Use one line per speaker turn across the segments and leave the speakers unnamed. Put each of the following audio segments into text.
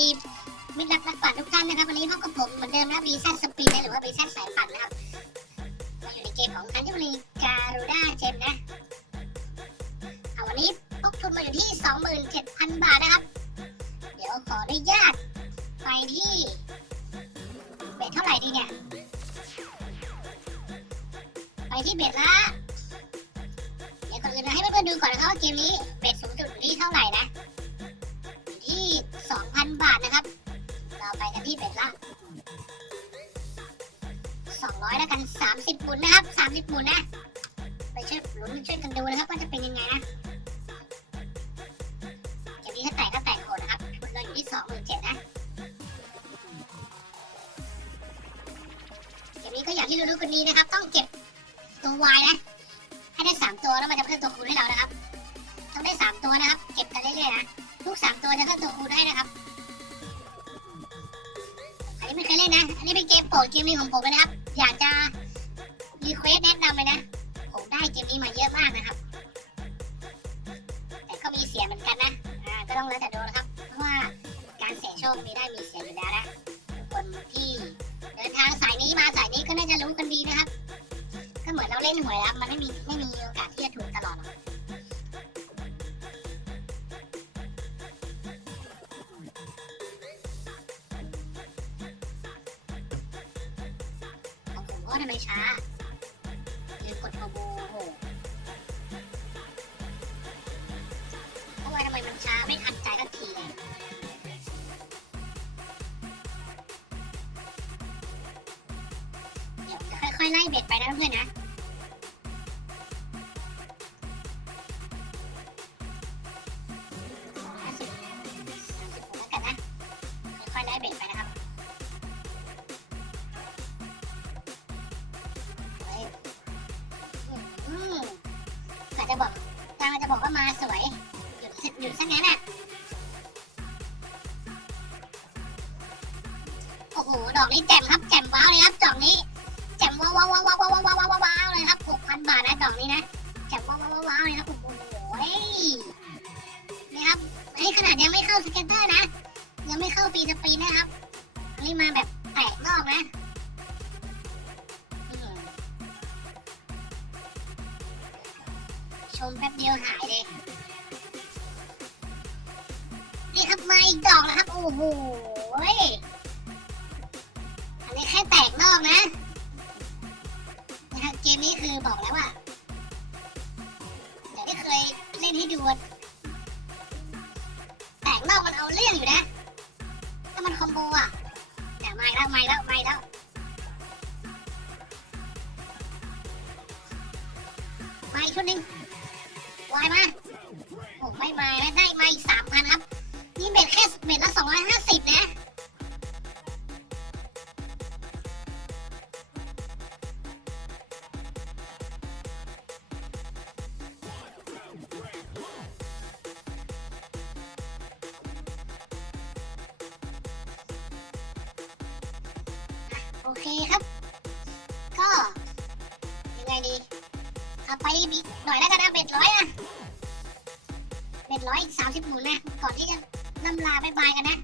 ดีมิตรรักนักปั่นทุกท่านนะครับวันนี้พบกับผมเหมือนเดิมนะบีซันสปีดหรือว่าบีซันสายปั่นนะครับมาอยู่ในเกมของคันยุรีการูด้าเจมนะเอาวันนี้พกทุนมาอยู่ที่ 27,000 บาทนะครับ เดี๋ยวขออนุญาตไปที่เบ็ดเท่าไหร่ดีเนี่ยไปที่เบ็ดละเดี๋ยวก่อนอื่นนะให้เพื่อนๆดูก่อนนะครับว่าเกมนี้เบ็ดสูงสุดอยู่ที่เท่าไหร่นะ 2,000 บาทนะครับ เราไปกันที่เบ็ดละ200แล้วกัน 30บุญนะครับ 30บุญนะ ไปช่วยลุ้นช่วยกันดูนะครับว่าจะเป็นยังไงนะเกมนี้ถ้าแตกก็แตกโหดนะครับทุนเราอยู่ที่27,000นะเกมนี้ก็อย่างที่รู้ๆกันดีนะครับ ต้องเก็บตัววายนะให้ได้สามตัวแล้วมันจะเพิ่มตัวคูณให้เรานะครับ ต้องได้สามตัวนะครับ เก็บกันเรื่อยๆนะ ทุกสามตัวจะเพิ่มตัวคูณให้นะครับ อันนี้ไม่เคยเล่นนะ อันนี้เป็นเกมโปรดเกมนึงของผมนะครับ อยากจะรีเควสแนะนำเลยนะ ผมได้เกมนี้มาเยอะมากนะครับ แต่ก็มีเสียเหมือนกันนะ อ่า ก็ต้องแล้วแต่ดูนะครับ เพราะว่าการเสี่ยโชคมีได้มีเสียอยู่แล้วนะ คนที่เดินทางสายนี้มาสายนี้ก็น่าจะรู้กันดีนะครับ ก็เหมือนเราเล่นหวยแล้วมันไม่มีไม่มีโอกาสที่จะถูกตลอดหรอก ทำไมช้าลืมกดเทอร์โบโอ้โหเพราะว่าทำไมมันช้าไม่ทันใจทันทีเลยเดี๋ยวค่อยๆไล่เบ็ดไปนะเพื่อนนะามันจะบอกว่ามาสวยหยุดสิหยุดซะงั้นอะโอ้โหดอกนี้แจ่มครับแจ่มว้าวเลยครับดอกนี้แจ่มว้าวว้าวว้าวว้าวว้าว้าว้าเลยครับหกพันบาทนะดอกนี้นะแจ่มว้าวว้าวว้าวเลยครับโอ้โหนี่ครับนี่ขนาดยังไม่เข้าสเก็ตเตอร์นะ ยังไม่เข้าปีสปีนะครับนี่มาแบบแตกนอกนะ ชมแป๊บเดียวหายเลย นี่ครับมาอีกดอกแล้วครับโอ้โหอันนี้แค่แตกนอกนะนะครับเกมนี้คือบอกแล้วว่าแต่ที่เคยเล่นให้ดูแตกนอกมันเอาเรื่องอยู่นะถ้ามันคอมโบอะแต่ไม่แล้วไม่แล้วไม่แล้วมาอีกชุดหนึ่ง วายมาโอ้ไม่มาแล้วได้มาอีกสามพันครับ นี่เบ็ดแค่เบ็ดละสองร้อยห้าสิบนะโอเคครับ ก็ยังไงดีเอาไปบีหน่อยแล้วกันนะเบ็ดร้อยอะ เบ็ดร้อยอีกสามสิบหมุนนะ ก่อนที่จะล่ำลาบายบายกันนะ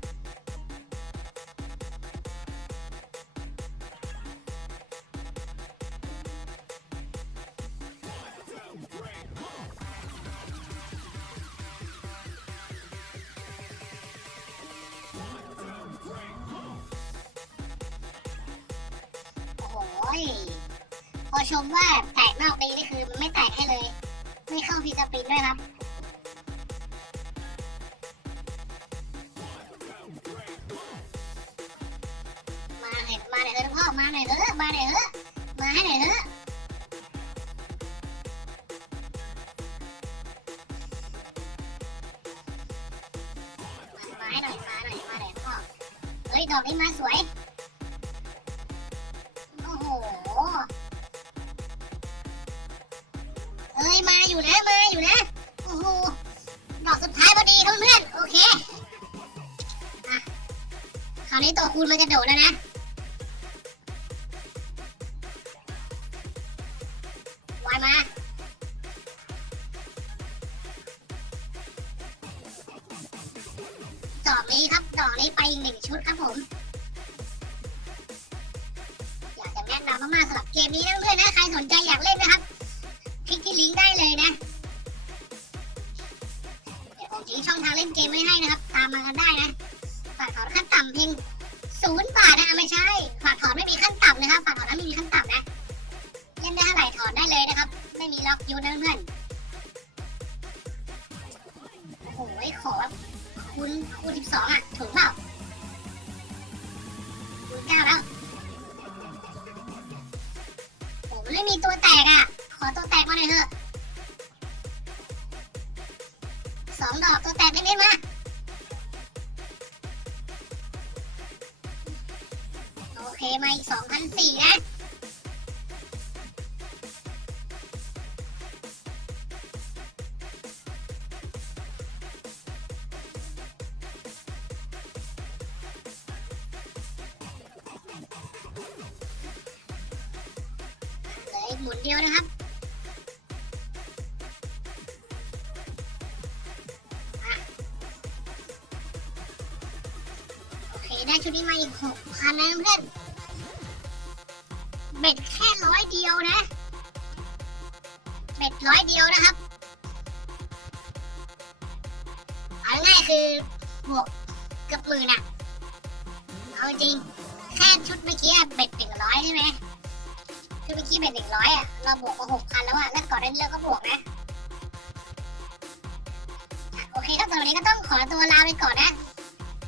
โอ้ยพอชมว่าแตกนอกดีนี่คือไม่แตกให้เลย ไม่เข้าพีสปินด้วยครับ อยเถอพ่อมาหน่อยเถอะมาหน่อยเถอะมาให้หน่อยเถอะมาให้หน่อยมาหน่อยมาหน่อยพ่อเฮ้ยดอกนี้มาสวยโอ้โหเอ้ยมาอยู่นะมาอยู่นะโอ้โหดอกสุดท้ายพอดีเพื่อนโอเคอะคราวนี้ตัวคูณมันจะโดดแล้วนะ นี้ครับ ดอกนี้ไปอีกหนึ่งชุดครับผม อยากจะแนะนำมากๆสำหรับเกมนี้นะเพื่อนๆนะ ใครสนใจอยากเล่นนะครับ คลิกที่ลิงก์ได้เลยนะ เดี๋ยวผมทิ้งช่องทางเล่นเกมไว้ให้นะครับ ตามมากันได้นะ ฝากถอนขั้นต่ำเพียงศูนย์บาทนะไม่ใช่ ฝากถอนไม่มีขั้นต่ำนะครับ ฝากถอนนั้นไม่มีขั้นต่ำนะ เล่นได้เท่าไหร่ถอนได้เลยนะครับ ไม่มีล็อกยูนะเพื่อน โอ้มันไม่มีตัวแตกอะ ขอตัวแตกมาหน่อยเถอะสองดอกตัวแตกได้ไหมมาโอเคมาอีกสองพันสี่นะ หมุนเดียวนะครับโอเคได้ชุดนี้มาอีกหกพันนะเพื่อนเบ็ดแค่ร้อยเดียวนะเบ็ดร้อยเดียวนะครับเอาง่ายคือบวกเกือบหมื่นอะเอาจริงแค่ชุดเมื่อกี้เบ็ดหนึ่งร้อยใช่ไหม คือเมื่อกี้เป็นหนึ่งร้อยอะ เราบวกมาหกพันแล้วอะ แล้วก่อนเล่นเรื่องก็บวกนะ โอเคครับตอนนี้ก็ต้องขอตัวลาไปก่อนนะ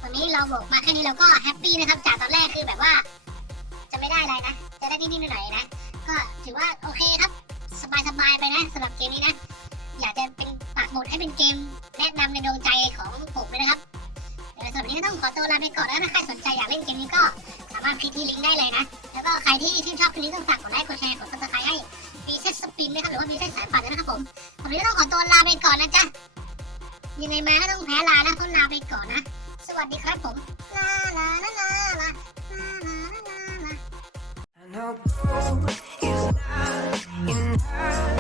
วันนี้เราบวกมาแค่นี้เราก็แฮปปี้นะครับ จากตอนแรกคือแบบว่า จะไม่ได้อะไรนะ จะได้นิดๆหน่อยๆนะ ก็ถือว่าโอเคครับ สบายๆไปนะสำหรับเกมนี้นะ อยากจะเป็นปักหมุดให้เป็นเกมแนะนำในดวงใจของผมเลยนะครับสำหรับวันนี้ก็ต้องขอตัวลาไปก่อนแล้วถ้าใครสนใจอยากเล่นเกมนี้ก็สามารถคลิกที่ลิงก์ได้เลยนะ ล้วก็ใครที่ชื่นชอบคลิปนี้ต้องฝากกดไลค์กดแชร์กดซับสไครต์ให้มีเซ็ตสปินนะครับหรือว่ามีเซ็ตสายปั่นนะครับผมผมนี้ต้องขอตัวลาไปก่อนนะจ๊ะยังไงมาก็ต้องแพ้ลานะต้องลาไปก่อนนะ สวัสดีครับผมลาลาลาลาลาลาลาลาลา
I know you not, you not.